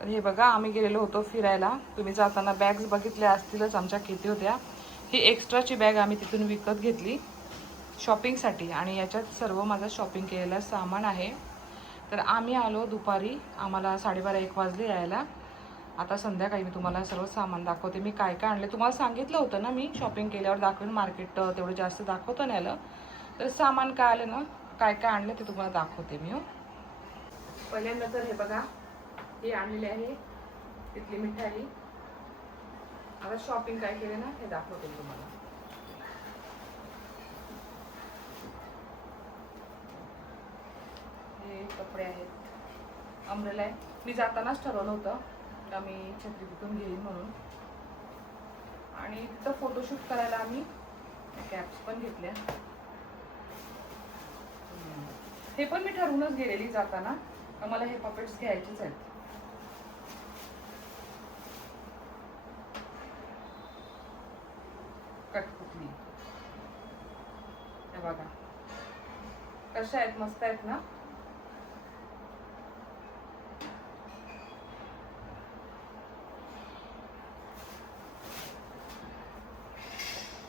तर हे बघा आम्ही गेलेलो होतो फिरायला. तुम्ही जाताना बॅग्स बघितल्या असतीलच आमच्या किती होत्या. ही एक्स्ट्राची बॅग आम्ही तिथून विकत घेतली शॉपिंगसाठी आणि याच्यात सर्व माझं शॉपिंग केलेलं सामान आहे. तर आम्ही आलो दुपारी आम्हाला साडेबारा एक वाजले यायला. आता संध्याकाळी मी तुम्हाला सर्व सामान दाखवते. मी काय काय आणले तुम्हाला सांगितलं होतं ना मी. शॉपिंग केल्यावर दाखवेन मार्केट तेवढं जास्त दाखवतं नाही आलं तर सामान काय आलं ना काय काय आणलं ते तुम्हाला दाखवते मी हो. पहिल्यांदा तर हे बघा हे आणलेले आहे. तिथली मिठाई. आता शॉपिंग काय केले ना हे दाखवते तुम्हाला. हे कपडे आहेत. अमरेला आहे. मी जातानाच ठरवलं होतं का मी छत्री विकून घेईन म्हणून. आणि तिथं फोटोशूट करायला आम्ही कॅप्स पण घेतल्या. हे पण मी ठरवूनच गेलेली जाताना. मला हे पॉकेट्स घ्यायचेच आहेत कटपुतली हे बघा. कशा आहेत? मस्त आहेत ना?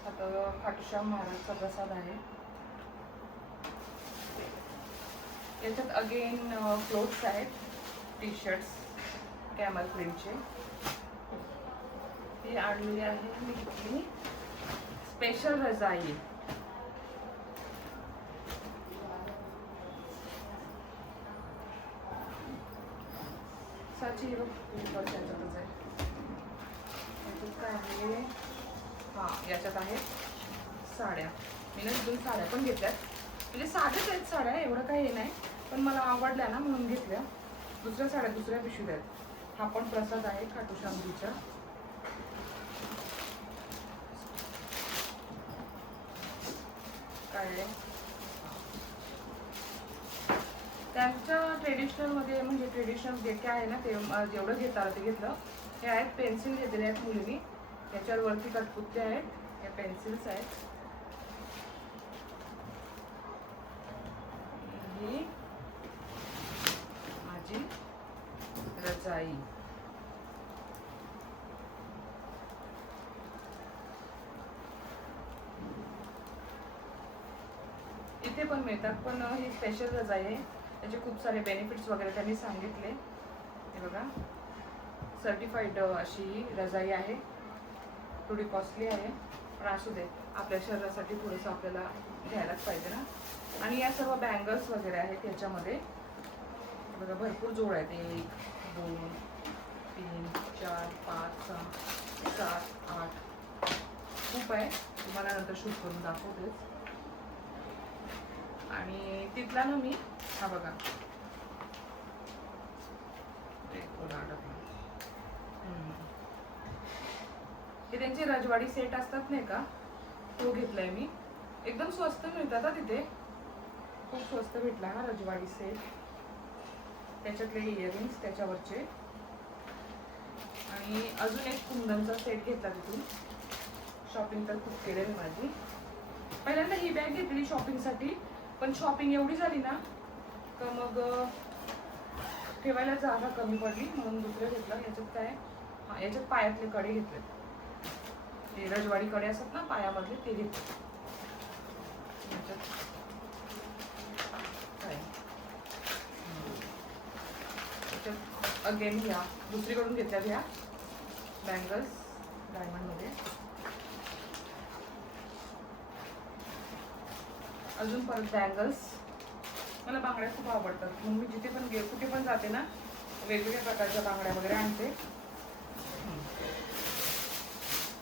आता खाटूश्याम महाराजचा प्रसाद आहे. याच्यात अगेन क्लोथ्स आहेत. टी शर्ट्स कॅमल प्रिंटचे ही आणलेली आहे मी घेतली स्पेशल रजाई. साची याच्यातच आहे. याच्यात काय आहे? हां याच्यात आहे साड्या. मी ना दोन साड्या पण घेतल्यात. म्हणजे साध्याच आहेत साड्या एवढं काही हे नाही. पण मला आवडल्या ना म्हणून घेतल्या. दुसऱ्या साड्या दुसऱ्या पिशवीत आहेत. हा पण प्रसाद आहे खाटूशांबीचा काय आहे? ट्रेडिशनलमध्ये म्हणजे ट्रेडिशनल जे काय आहे ना ते जेवढं घेता आलं ते घेतलं. हे आहेत पेन्सिल घेतलेले आहेत मुलींनी. याच्यावर वरती कटपुत्ते आहेत. या पेन्सिल्स आहेत. ही माझी रजाई. इथे पण मिळतात पण ही स्पेशल रजाई आहे. त्याचे खूप सारे बेनिफिट्स वगैरे त्यांनी सांगितले. हे बघा. सर्टिफाईड अशी ही रजाई आहे. थोडी कॉस्टली आहे. पण असू दे. आपल्या शरीरासाठी थोडंसं आपल्याला घ्यायलाच पाहिजे ना. आणि या सर्व बँगल्स वगैरे आहेत याच्यामध्ये. बघा भरपूर जोड आहेत. एक दोन तीन चार पाच सहा सात आठ. खूप आहे. तुम्हाला नंतर शूट करून दाखवतेच. आणि तिथला ना मी हा बघा. हे त्यांचे रजवाडी सेट असतात नाही का? तो घेतलाय मी. एकदम स्वस्त मिळतात हा तिथे. खूप स्वस्त भेटला हा रजवाडी सेट त्याच्यातले इयरिंग्स त्याच्यावरचे. आणि अजून एक कुंदनचा सेट घेतला तिथून. शॉपिंग तर खूप केलेली माझी. पहिल्यांदा ही बॅग घेतली शॉपिंगसाठी पण शॉपिंग एवढी झाली ना का मग ठेवायला जागा कमी पडली म्हणून दुसरं घेतलं. याच्यात काय? हा याच्यात पायातले कडे घेतले ते रजवाडी कडे असतात ना पायामधले ते घेतले याच्यात अगेन घ्या. दुसरीकडून घेतल्या घ्या. बँगल्स डायमंडमध्ये अजून परत बँगल्स मला बांगड्या खूप आवडतात. म्हणून मी जिथे पण गे कुठे पण जाते ना वेगवेगळ्या प्रकारच्या बांगड्या वगैरे आणते.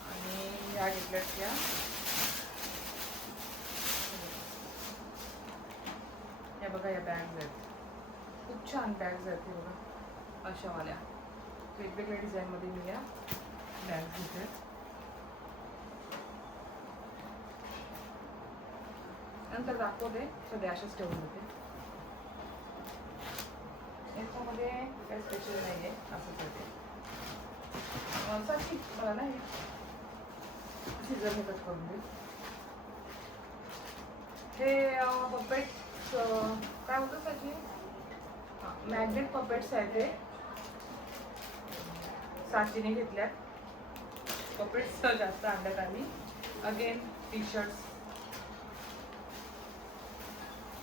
आणि या घेतल्यात या या बघा या बॅग्स आहेत. खूप छान बॅग्स आहेत हे बघा. अशावाल्या. वेगवेगळ्या डिझाईनमध्ये मी या बॅग्स घेते. नंतर दाखवते. सध्या अशाच ठेवून देते. याच्यामध्ये काही स्पेशल नाही आहे असंच आहे साक्षी मला नाही. सीझर कट करून देईल हे पपेट्स काय होतं साठी मॅग्नेट पपेट्स आहेत हे. साचीने घेतल्यात. पपेट्स स जास्त आणल्यात आम्ही अगेन टी शर्ट्स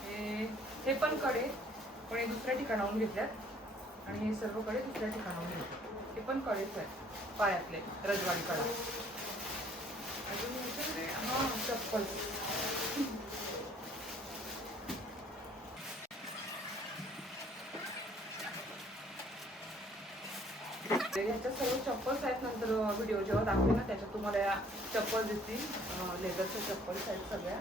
हे हे पण कडे. पण हे दुसऱ्या ठिकाणाहून घेतल्यात आणि हे सर्वकडे दुसऱ्या ठिकाणाहून घेतले ते पण कडेच आहेत पायातले रजवाडी कडे अजून याच्याकडे हां चप्पल. ते ह्याच्या सर्व चप्पल्स आहेत नंतर व्हिडिओ जेव्हा दाखवेल ना त्याच्यात तुम्हाला या चप्पल दिसतील लेदरच्या चप्पल्स आहेत सगळ्या.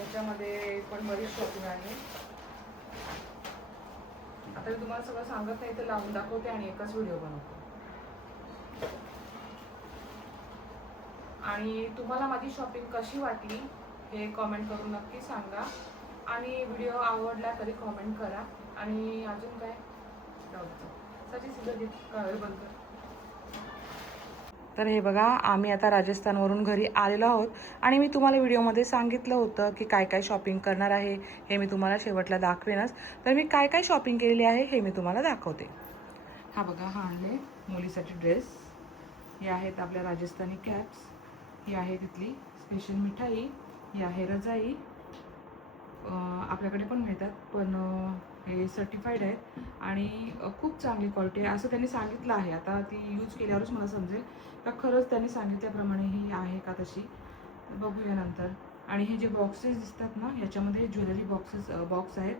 याच्यामध्ये पण बरीच शॉपिंग आहे. आता मी तुम्हाला सगळं सांगत नाही तर लावून दाखवते आणि एकच व्हिडिओ बनवते. आणि तुम्हाला माझी शॉपिंग कशी वाटली हे कॉमेंट करून नक्की सांगा. आणि व्हिडिओ आवडला तरी कॉमेंट करा. आणि अजून काय? जाऊ दे. सचिन सुद्धा बंद कर. तर हे बघा आम्ही आता राजस्थानवरून घरी आलेलो आहोत. आणि मी तुम्हाला व्हिडिओमध्ये सांगितलं होतं की काय काय शॉपिंग करणार आहे हे मी तुम्हाला शेवटला दाखवेनच. तर मी काय काय शॉपिंग केलेली आहे हे मी तुम्हाला दाखवते. हा बघा हा आणले मुलीसाठी ड्रेस हे आहेत आपल्या राजस्थानी कॅप्स ही आहे तिथली स्पेशल मिठाई. ही आहे रजाई. आपल्याकडे पण मिळतात पण हे सर्टिफाईड आहेत आणि खूप चांगली क्वालिटी आहे. असं त्यांनी सांगितलं आहे. आता ती यूज केल्यावरच मला समजेल. का खरंच त्यांनी सांगितल्याप्रमाणे ही आहे का तशी? बघूया नंतर. आणि हे जे बॉक्सेस दिसतात ना ह्याच्यामध्ये ज्वेलरी बॉक्सेस बॉक्स आहेत.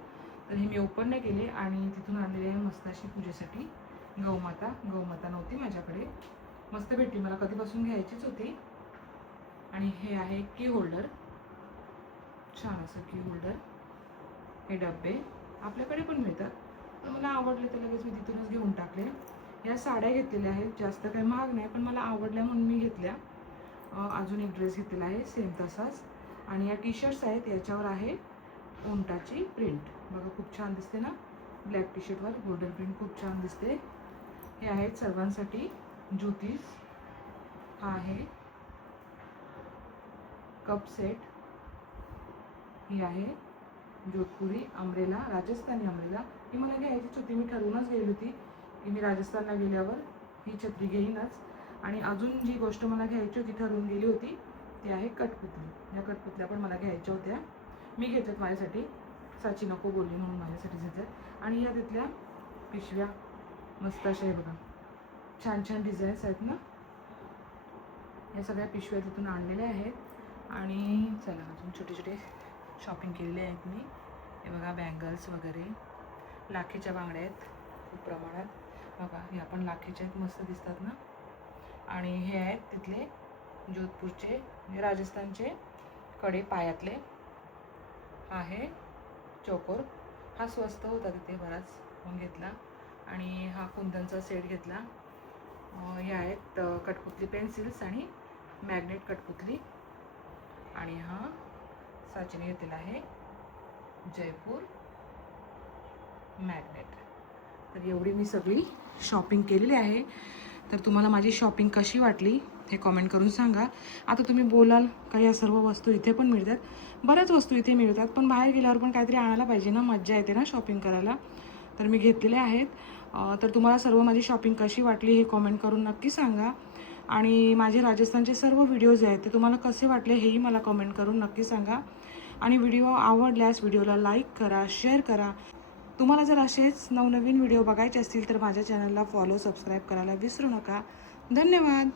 तर हे मी ओपन नाही केले आणि तिथून आणलेले आहे मस्त अशी पूजेसाठी. गौमाता. गौमाता नव्हती माझ्याकडे. मस्त भेटली. मला कधीपासून घ्यायचीच होती. आणि हे आहे की होल्डर छान असं की होल्डर हे डबे. आपल्याकडे पण मिळतात. पण मला आवडले तर लगेच मी तिथूनच घेऊन टाकले. या साड्या घेतलेल्या आहेत. जास्त काही महाग नाही पण मला आवडल्या म्हणून मी घेतल्या. अजून एक ड्रेस घेतलेला आहे सेम तसाच. आणि या टी शर्ट्स आहेत याच्यावर आहे उंटाची प्रिंट बघा खूप छान दिसते ना? ब्लॅक टी शर्टवर गोल्डन प्रिंट खूप छान दिसते. हे आहेत सर्वांसाठी ज्योतिष हा आहे. कप सेट ही आहे. Jodhpuri umbrella Rajasthani umbrella. ही मला घ्यायचीच होती मी ठरवूनच गेली होती की मी राजस्थानला गेल्यावर ही छत्री घेईनच. आणि अजून जी गोष्ट मला घ्यायची होती ठरवून गेली होती ती आहे कठपुतली. या कठपुतल्या पण मला घ्यायच्या होत्या. मी घेतात माझ्यासाठी. साची नको बोलली म्हणून माझ्यासाठी घेतात आणि या तिथल्या पिशव्या. मस्त अशा आहे बघा. छान छान डिझाईन्स आहेत ना? या सगळ्या पिशव्या तिथून आणलेल्या आहेत. आणि चला अजून छोटे छोटे शॉपिंग केलेली आहेत मी. हे बघा बँगल्स वगैरे. लाखीच्या बांगड्या आहेत खूप प्रमाणात. बघा हे पण लाखेच्या आहेत मस्त दिसतात ना? आणि हे आहेत तिथले जोधपूरचे राजस्थानचे कडे पायातले. हा आहे चोकोर. हा स्वस्त होता तिथे बराच म्हणून घेतला. आणि हा कुंदनचा सेट घेतला. हे आहेत कठपुतली पेन्सिल्स आणि मॅग्नेट कठपुतली. आणि हा साचणी येथील आहे. जयपूर. मॅग्नेट. तर एवढी मी सगळी शॉपिंग केलेली आहे. तर तुम्हाला माझी शॉपिंग कशी वाटली हे कॉमेंट करून सांगा. आता तुम्ही बोलाल का या सर्व वस्तू इथे पण मिळतात. बऱ्याच वस्तू इथे मिळतात पण बाहेर गेल्यावर पण काहीतरी आणायला पाहिजे ना मज्जा येते ना शॉपिंग करायला. तर मी घेतलेले आहेत. तर तुम्हाला सर्व माझी शॉपिंग कशी वाटली हे कॉमेंट करून नक्की सांगा. आणि माझे राजस्थानचे सर्व व्हिडिओज आहेत ते तुम्हाला कसे वाटले हेही मला कॉमेंट करून नक्की सांगा. आणि व्हिडिओ आवडल्यास व्हिडिओला लाईक करा शेअर करा. तुम्हाला जर असेच नवनवीन व्हिडिओ बघायचे असतील तर माझ्या चॅनलला फॉलो सबस्क्राईब करायला विसरू नका. धन्यवाद.